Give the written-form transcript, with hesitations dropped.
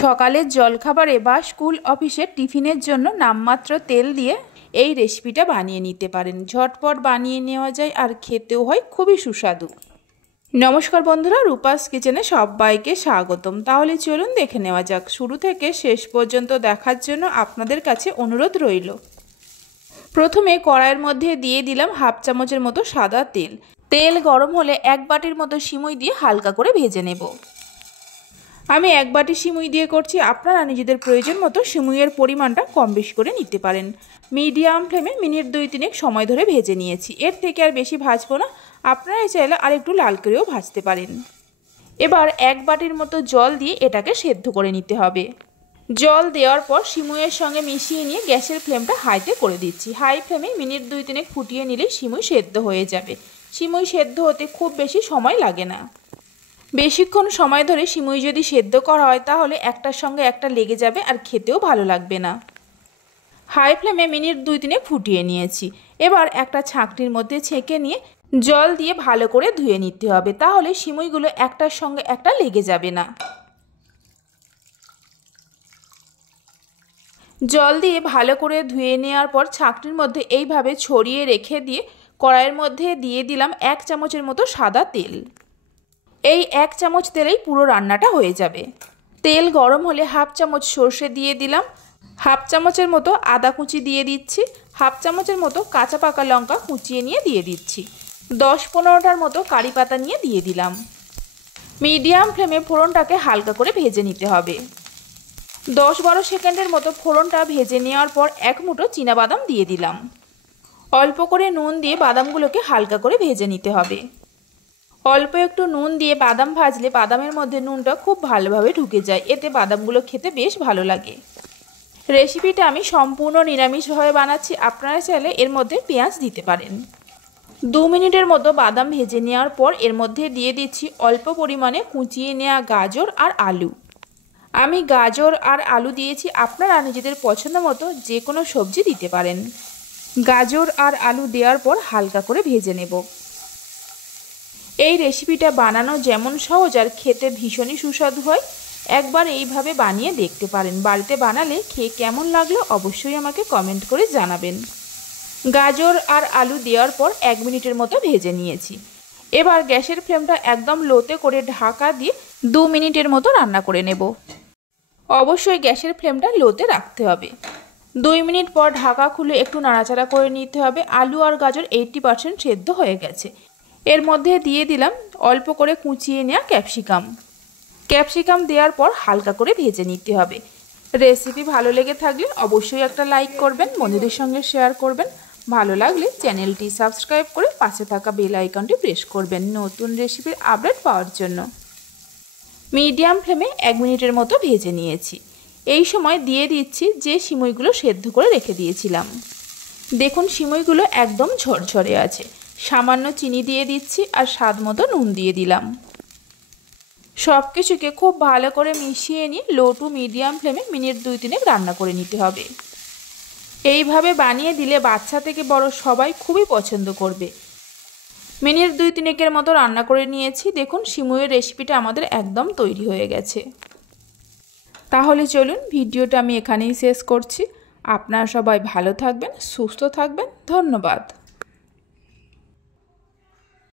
সকালের জলখাবারে বা স্কুল অফিসের টিফিনের জন্য নামমাত্র তেল দিয়ে এই রেসিপিটা বানিয়ে নিতে পারেন। ঝটপট বানিয়ে নেওয়া যায় আর খেতেও হয় খুবই সুস্বাদু। নমস্কার বন্ধুরা, রূপাস কিচেনে সবাইকে স্বাগতম। তাহলে চলুন দেখে নেওয়া যাক। শুরু থেকে শেষ পর্যন্ত দেখার জন্য আপনাদের কাছে অনুরোধ রইল। প্রথমে কড়াইয়ের মধ্যে দিয়ে দিলাম হাফ চামচের মতো সাদা তেল। তেল গরম হলে এক বাটির মতো সিমুই দিয়ে হালকা করে ভেজে নেব। আমি এক বাটি সিমুই দিয়ে করছি, আপনারা নিজেদের প্রয়োজন মতো সিমুইয়ের পরিমাণটা কম বেশি করে নিতে পারেন। মিডিয়াম ফ্লেমে মিনিট 2-3 সময় ধরে ভেজে নিয়েছি। এর থেকে আর বেশি ভাজবো না, আপনারা চাইলে আর একটু লাল করেও ভাজতে পারেন। এবার এক বাটির মতো জল দিয়ে এটাকে সেদ্ধ করে নিতে হবে। জল দেওয়ার পর সিমুইয়ের সঙ্গে মিশিয়ে নিয়ে গ্যাসের ফ্লেমটা হাইতে করে দিচ্ছি। হাই ফ্লেমে মিনিট 2-3 ফুটিয়ে নিলে সিমুই সেদ্ধ হয়ে যাবে। সিমুই সেদ্ধ হতে খুব বেশি সময় লাগে না। বেশিক্ষণ সময় ধরে সিমুই যদি সেদ্ধ করা হয় তাহলে একটার সঙ্গে একটা লেগে যাবে আর খেতেও ভালো লাগবে না। হাই ফ্লেমে মিনিট 2-3 ফুটিয়ে নিয়েছি। এবার একটা ছাঁকনির মধ্যে ছেঁকে নিয়ে জল দিয়ে ভালো করে ধুয়ে নিতে হবে, তাহলে সিমুইগুলো একটার সঙ্গে একটা লেগে যাবে না। জল দিয়ে ভালো করে ধুয়ে নেওয়ার পর ছাঁকনির মধ্যে এইভাবে ছড়িয়ে রেখে দিয়ে কড়াইয়ের মধ্যে দিয়ে দিলাম 1 চামচের মতো সাদা তেল। এই 1 চামচ তেলেই পুরো রান্নাটা হয়ে যাবে। তেল গরম হলে হাফ চামচ সর্ষে দিয়ে দিলাম, হাফ চামচের মতো আদা কুচি দিয়ে দিচ্ছি, হাফ চামচের মতো কাঁচা পাকা লঙ্কা কুচিয়ে নিয়ে দিয়ে দিচ্ছি, 10-15টার মতো কারি পাতা নিয়ে দিয়ে দিলাম। মিডিয়াম ফ্লেমে ফোড়নটাকে হালকা করে ভেজে নিতে হবে। 10-12 সেকেন্ডের মতো ফোড়নটা ভেজে নেওয়ার পর 1 মুঠো চীনাবাদাম দিয়ে দিলাম। অল্প করে নুন দিয়ে বাদামগুলোকে হালকা করে ভেজে নিতে হবে। অল্প একটু নুন দিয়ে বাদাম ভাজলে বাদামের মধ্যে নুনটা খুব ভালোভাবে ঢুকে যায়, এতে বাদামগুলো খেতে বেশ ভালো লাগে। রেসিপিটা আমি সম্পূর্ণ নিরামিষভাবে বানাচ্ছি, আপনারা চাইলে এর মধ্যে পেঁয়াজ দিতে পারেন। 2 মিনিটের মতো বাদাম ভেজে নেওয়ার পর এর মধ্যে দিয়ে দিচ্ছি অল্প পরিমাণে কুচিয়ে নেওয়া গাজর আর আলু। আমি গাজর আর আলু দিয়েছি, আপনারা নিজেদের পছন্দ মতো যে কোনো সবজি দিতে পারেন। গাজর আর আলু দেওয়ার পর হালকা করে ভেজে নেব। এই রেসিপিটা বানানো যেমন সহজ আর খেতে ভীষণই সুস্বাদু হয়। একবার এইভাবে বানিয়ে দেখতে পারেন। বাড়িতে বানালে খেয়ে কেমন লাগলো অবশ্যই আমাকে কমেন্ট করে জানাবেন। গাজর আর আলু দেওয়ার পর 1 মিনিটের মতো ভেজে নিয়েছি। এবার গ্যাসের ফ্লেমটা একদম লোতে করে ঢাকা দিয়ে 2 মিনিটের মতো রান্না করে নেব। অবশ্যই গ্যাসের ফ্লেমটা লোতে রাখতে হবে। 2 মিনিট পর ঢাকা খুলে একটু নাড়াচাড়া করে নিতে হবে। আলু আর গাজর 80% সেদ্ধ হয়ে গেছে। এর মধ্যে দিয়ে দিলাম অল্প করে কুচিয়ে নেওয়া ক্যাপসিকাম দেওয়ার পর হালকা করে ভেজে নিতে হবে। রেসিপি ভালো লেগে থাকলে অবশ্যই একটা লাইক করবেন, বন্ধুদের সঙ্গে শেয়ার করবেন। ভালো লাগলে চ্যানেলটি সাবস্ক্রাইব করে পাশে থাকা বেল আইকনটি প্রেস করবেন নতুন রেসিপির আপডেট পাওয়ার জন্য। মিডিয়াম ফ্লেমে 1 মিনিটের মতো ভেজে নিয়েছি। এই সময় দিয়ে দিচ্ছি যে সিমুইগুলো সেদ্ধ করে রেখে দিয়েছিলাম। দেখুন সিমুইগুলো একদম ঝরঝরে আছে। সামান্য চিনি দিয়ে দিচ্ছি আর স্বাদ মতো নুন দিয়ে দিলাম। সব কিছুকে খুব ভালো করে মিশিয়ে নিয়ে লো টু মিডিয়াম ফ্লেমে মিনিট 2-3 রান্না করে নিতে হবে। এইভাবে বানিয়ে দিলে বাচ্চা থেকে বড় সবাই খুবই পছন্দ করবে। মিনিট 2-3 মতো রান্না করে নিয়েছি। দেখুন সিমুইয়ের রেসিপিটা আমাদের একদম তৈরি হয়ে গেছে। তাহলে চলুন ভিডিওটা আমি এখানেই শেষ করছি। আপনারা সবাই ভালো থাকবেন, সুস্থ থাকবেন। ধন্যবাদ।